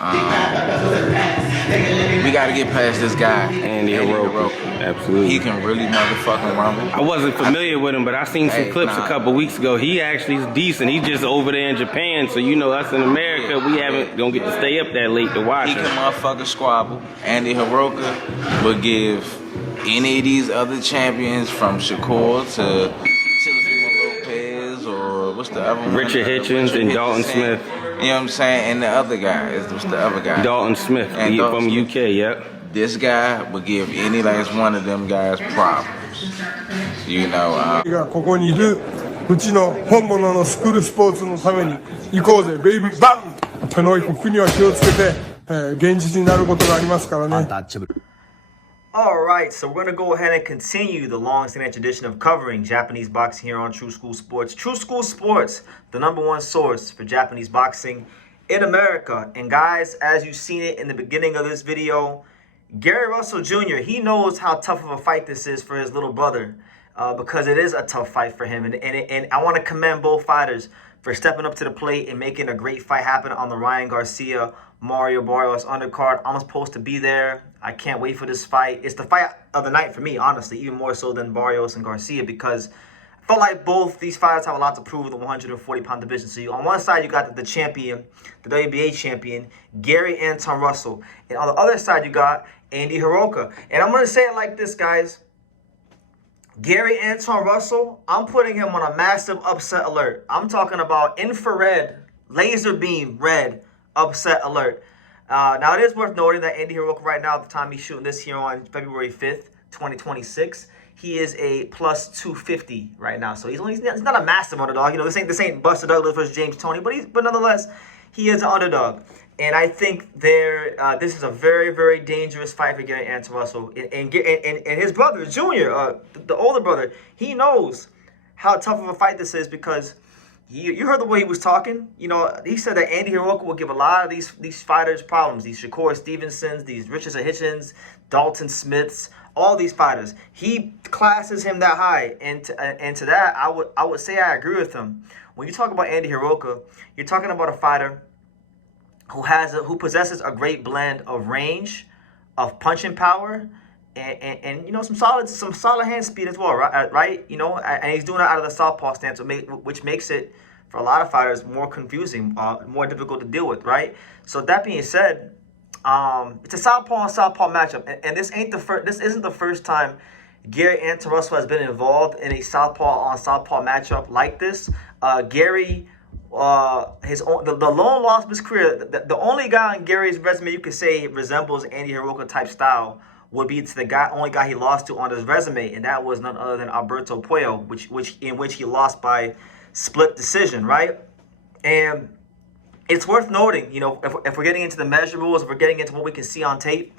We got to get past this guy, Andy Hiraoka. Absolutely. He can really motherfucking rumble. I wasn't familiar with him, but I seen some clips a couple weeks ago. He actually is decent. He's just over there in Japan, so you know us in America, we don't get to stay up that late to watch him. He can motherfucking squabble. Andy Hiraoka would give any of these other champions from Shakur to Lopez or what's the other one? Richard Hitchens and Dalton Smith. You know what I'm saying? And the other guy. What's the other guy? Dalton Smith from UK, yep. This guy would give any last one of them guys problems. You know. ここにいるうちの本物のスクールスポーツのために行こうぜ、ベイビーバン。手の国には気をつけて、現実になることがありますからね。Alright, so we're going to go ahead and continue the long-standing tradition of covering Japanese boxing here on True School Sports. True School Sports, the #1 source for Japanese boxing in America. And guys, as you've seen it in the beginning of this video, Gary Russell Jr., he knows how tough of a fight this is for his little brother because it is a tough fight for him. And I want to commend both fighters for stepping up to the plate and making a great fight happen on the Ryan Garcia Mario Barrios undercard. I'm supposed to be there. I can't wait for this fight. It's the fight of the night for me, honestly, even more so than Barrios and Garcia, because I felt like both these fighters have a lot to prove in the 140-pound division. So on one side, you got the champion, the WBA champion, Gary Antuanne Russell. And on the other side, you got Andy Hiraoka. And I'm going to say it like this, guys. Gary Antuanne Russell, I'm putting him on a massive upset alert. I'm talking about infrared, laser beam red upset alert. Now, it is worth noting that Andy Hiraoka right now, at the time he's shooting this here on February 5th, 2026, he is a plus 250 right now. So he's not a massive underdog. You know, this ain't Buster Douglas versus James Toney, but nonetheless, he is an underdog. And I think this is a very, very dangerous fight for Gary Antuanne Russell. And his brother, Junior, the older brother, he knows how tough of a fight this is because you heard the way he was talking. You know, he said that Andy Hiraoka will give a lot of these fighters problems. These Shakur Stevensons, these Richard Hitchens, Dalton Smiths, all these fighters. He classes him that high, and to that, I would say I agree with him. When you talk about Andy Hiraoka, you're talking about a fighter who possesses a great blend of range, of punching power, and you know some solid hand speed as well, right? You know, and he's doing it out of the southpaw stance, which makes it for a lot of fighters more confusing, more difficult to deal with, right? So that being said, it's a southpaw on southpaw matchup, and this isn't the first time Gary Antuanne Russell has been involved in a southpaw on southpaw matchup like this. Gary. The lone loss of his career, the only guy on Gary's resume you could say resembles Andy Hiraoka type style would be to the only guy he lost to on his resume, and that was none other than Alberto Puello, in which he lost by split decision, right? And it's worth noting, you know, if we're getting into the measurables, if we're getting into what we can see on tape,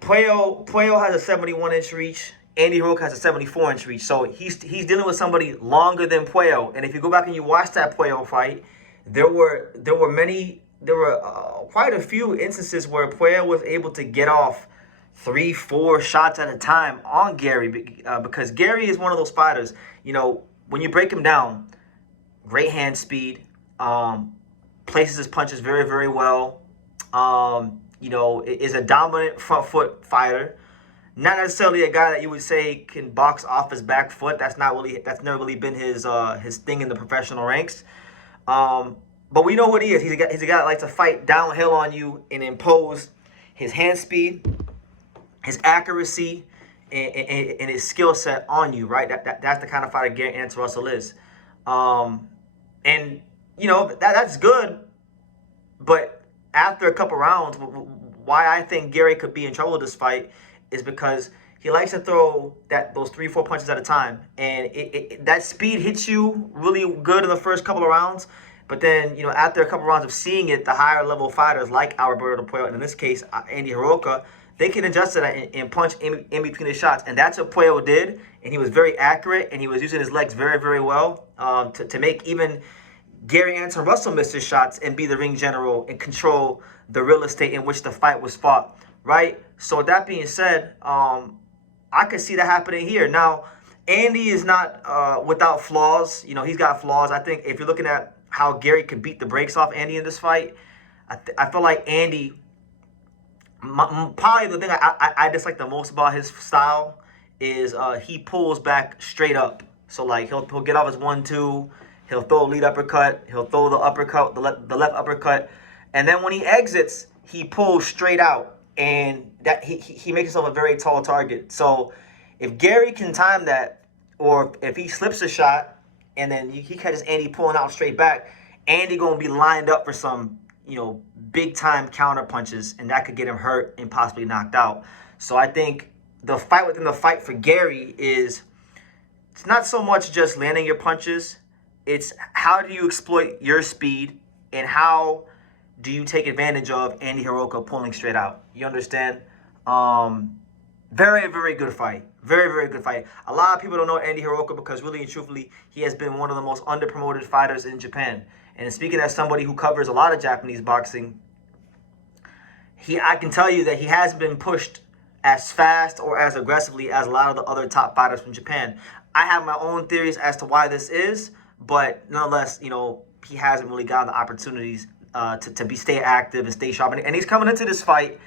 Puello has a 71-inch reach. Andy Hiraoka has a 74-inch reach, so he's dealing with somebody longer than Puello. And if you go back and you watch that Puello fight, there were quite a few instances where Puello was able to get off 3-4 shots at a time on Gary, because Gary is one of those fighters. You know, when you break him down, great hand speed, places his punches very, very well. You know, is a dominant front foot fighter. Not necessarily a guy that you would say can box off his back foot. That's never really been his thing in the professional ranks. But we know what he is. He's a guy that likes to fight downhill on you and impose his hand speed, his accuracy, and his skill set on you. Right? That's the kind of fighter Gary Antuanne Russell is. And you know that's good. But after a couple rounds, why I think Gary could be in trouble with this fight is because he likes to throw those 3-4 punches at a time, and that speed hits you really good in the first couple of rounds. But then, you know, after a couple of rounds of seeing it, the higher level fighters like Alberto Puello, and in this case Andy Hiraoka, they can adjust to that and punch in between the shots, and that's what Puello did. And he was very accurate, and he was using his legs very, very well to make even Gary Antuanne Russell miss his shots and be the ring general and control the real estate in which the fight was fought. Right? So that being said, I could see that happening here. Now, Andy is not without flaws. You know, he's got flaws. I think if you're looking at how Gary could beat the brakes off Andy in this fight, I feel like Andy, probably the thing I dislike the most about his style is he pulls back straight up. So like he'll get off his 1-2, he'll throw a lead uppercut, he'll throw the uppercut, the left uppercut, and then when he exits, he pulls straight out, and that he makes himself a very tall target. So if Gary can time that, or if he slips a shot and then he catches Andy pulling out straight back, Andy gonna be lined up for some, you know, big time counter punches, and that could get him hurt and possibly knocked out. So I think the fight within the fight for Gary is, it's not so much just landing your punches, it's how do you exploit your speed and how do you take advantage of Andy Hiraoka pulling straight out. You understand? Very, very good fight. Very, very good fight. A lot of people don't know Andy Hiraoka because really and truthfully, he has been one of the most underpromoted fighters in Japan. And speaking as somebody who covers a lot of Japanese boxing, I can tell you that he hasn't been pushed as fast or as aggressively as a lot of the other top fighters from Japan. I have my own theories as to why this is, but nonetheless, you know, he hasn't really gotten the opportunities to stay active and stay sharp. And he's coming into this fight,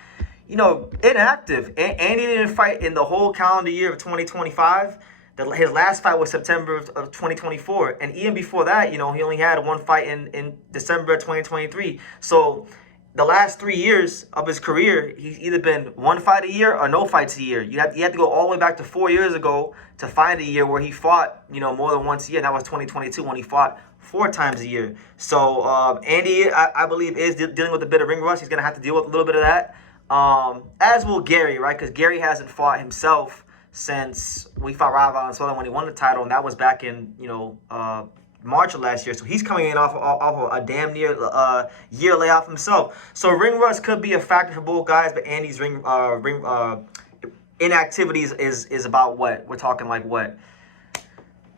you know, inactive. Andy didn't fight in the whole calendar year of 2025. His last fight was September of 2024. And even before that, you know, he only had one fight in December of 2023. So the last 3 years of his career, he's either been one fight a year or no fights a year. You have to go all the way back to 4 years ago to find a year where he fought, you know, more than once a year. And that was 2022 when he fought 4 times a year. So Andy, I believe, is dealing with a bit of ring rust. He's going to have to deal with a little bit of that. As will Gary, right? Because Gary hasn't fought himself since we fought Raul Valenzuela when he won the title, and that was back in, you know, March of last year. So he's coming in off of a damn near year layoff himself. So ring rust could be a factor for both guys, but Andy's ring inactivities is about what? We're talking like what?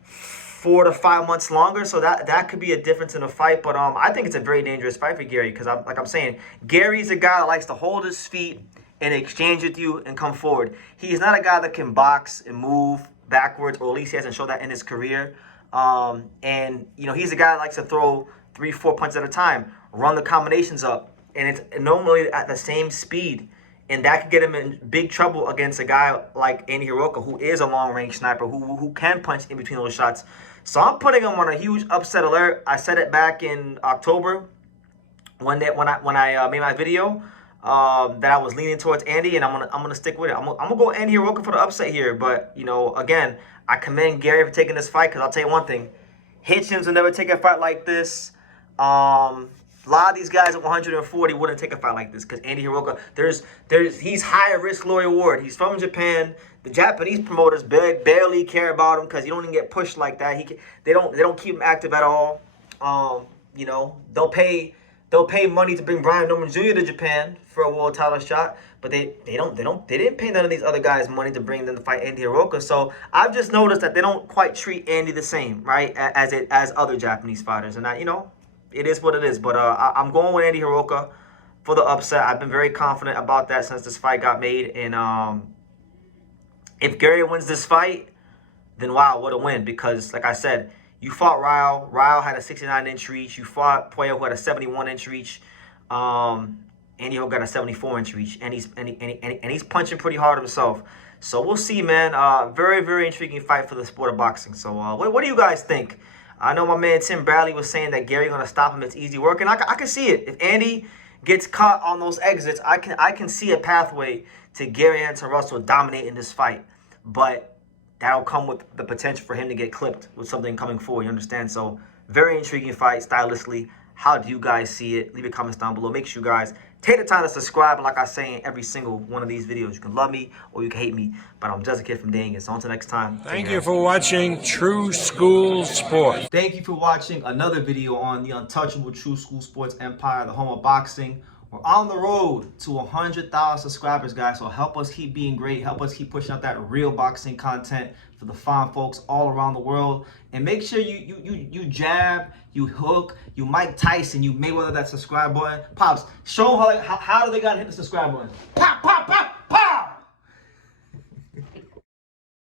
4 to 5 months longer, so that could be a difference in a fight. But I think it's a very dangerous fight for Gary because like I'm saying, Gary's a guy that likes to hold his feet and exchange with you and come forward. He's not a guy that can box and move backwards, or at least he hasn't shown that in his career. And you know, he's a guy that likes to throw 3-4 punches at a time, run the combinations up, and it's normally at the same speed. And that could get him in big trouble against a guy like Andy Hiraoka, who is a long-range sniper, who can punch in between those shots. So I'm putting him on a huge upset alert. I said it back in October when I made my video that I was leaning towards Andy, and I'm gonna stick with it. I'm gonna go Andy Hiraoka for the upset here. But you know, again, I commend Gary for taking this fight because I'll tell you one thing: Hitchens will never take a fight like this. A lot of these guys at 140 wouldn't take a fight like this because Andy Hiraoka, he's higher risk, lower reward. He's from Japan. The Japanese promoters barely care about him because he don't even get pushed like that. They don't keep him active at all. You know, they'll pay money to bring Brian Norman Jr. to Japan for a world title shot, but they didn't pay none of these other guys money to bring them to fight Andy Hiraoka. So I've just noticed that they don't quite treat Andy the same, right, as other Japanese fighters, and you know, it is what it is. But I'm going with Andy Hiraoka for the upset. I've been very confident about that since this fight got made. And if Gary wins this fight, then wow, what a win. Because like I said, you fought Raul. Raul had a 69-inch reach. You fought Puello, who had a 71-inch reach. Andy Hiraoka got a 74-inch reach. And he's punching pretty hard himself. So we'll see, man. Very, very intriguing fight for the sport of boxing. So what do you guys think? I know my man Tim Bradley was saying that Gary going to stop him. It's easy work, and I can see it. If Andy gets caught on those exits, I can see a pathway to Gary Anton Russell dominating this fight. But that'll come with the potential for him to get clipped with something coming forward. You understand? So very intriguing fight stylistically. How do you guys see it? Leave your comments down below. Make sure you guys take the time to subscribe. And like I say in every single one of these videos, you can love me or you can hate me. But I'm just a kid from Dang. So until next time. Thank you for watching True School Sports. Thank you for watching another video on the untouchable True School Sports empire, the home of boxing. We're on the road to 100,000 subscribers, guys. So help us keep being great. Help us keep pushing out that real boxing content for the fine folks all around the world. And make sure you jab, you hook, you Mike Tyson, you Mayweather that subscribe button. Pops, show them how do they gotta hit the subscribe button. Pop, pop, pop.